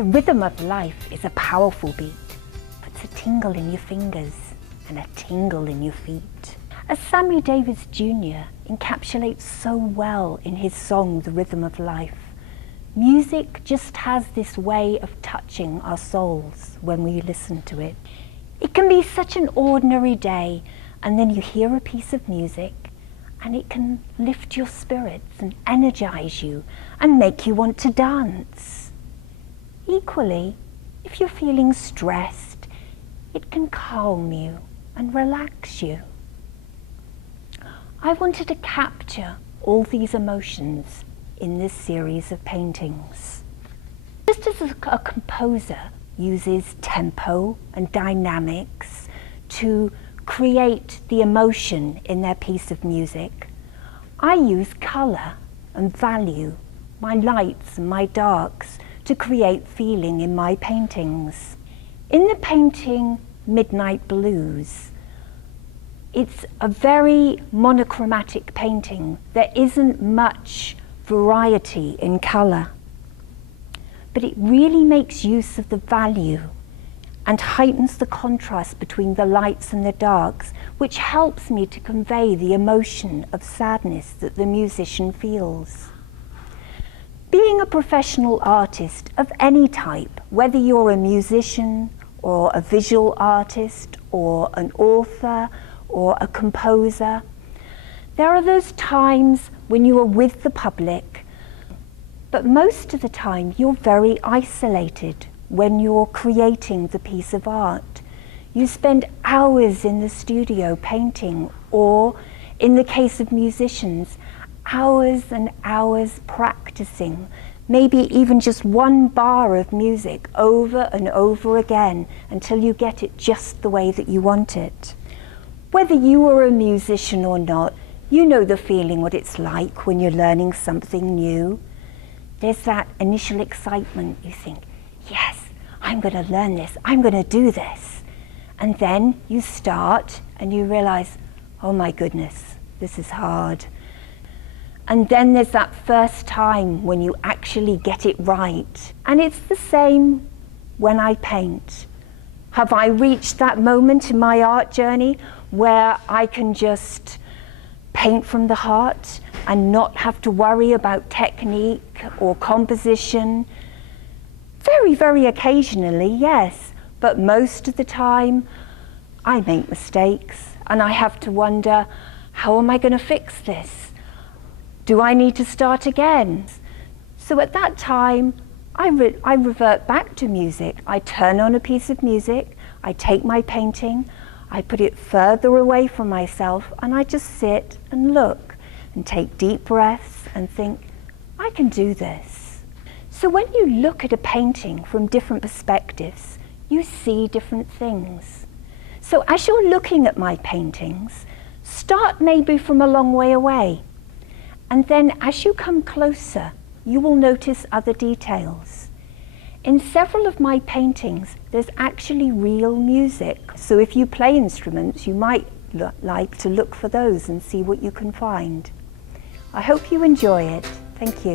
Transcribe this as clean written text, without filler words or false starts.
The rhythm of life is a powerful beat. Puts a tingle in your fingers and a tingle in your feet. As Sammy Davis Jr. encapsulates so well in his song, The Rhythm of Life, music just has this way of touching our souls when we listen to it. It can be such an ordinary day, and then you hear a piece of music and it can lift your spirits and energize you and make you want to dance. Equally, if you're feeling stressed, it can calm you and relax you. I wanted to capture all these emotions in this series of paintings. Just as a composer uses tempo and dynamics to create the emotion in their piece of music, I use colour and value, my lights and my darks, to create feeling in my paintings. In the painting Midnight Blues, it's a very monochromatic painting. There isn't much variety in colour, but it really makes use of the value and heightens the contrast between the lights and the darks, which helps me to convey the emotion of sadness that the musician feels. Being a professional artist of any type, whether you're a musician or a visual artist or an author or a composer, there are those times when you are with the public, but most of the time you're very isolated when you're creating the piece of art. You spend hours in the studio painting, or in the case of musicians, hours and hours practicing, maybe even just one bar of music over and over again until you get it just the way that you want it. Whether you are a musician or not, you know the feeling, what it's like when you're learning something new. There's that initial excitement. You think, yes, I'm going to learn this, I'm going to do this. And then you start and you realize, oh my goodness, this is hard. And then there's that first time when you actually get it right. And it's the same when I paint. Have I reached that moment in my art journey where I can just paint from the heart and not have to worry about technique or composition? Very, very occasionally, yes, but most of the time I make mistakes and I have to wonder, how am I going to fix this? Do I need to start again? So at that time, I revert back to music. I turn on a piece of music, I take my painting, I put it further away from myself, and I just sit and look and take deep breaths and think, I can do this. So when you look at a painting from different perspectives, you see different things. So as you're looking at my paintings, start maybe from a long way away. And then as you come closer, you will notice other details. In several of my paintings, there's actually real music. So if you play instruments, you might like to look for those and see what you can find. I hope you enjoy it. Thank you.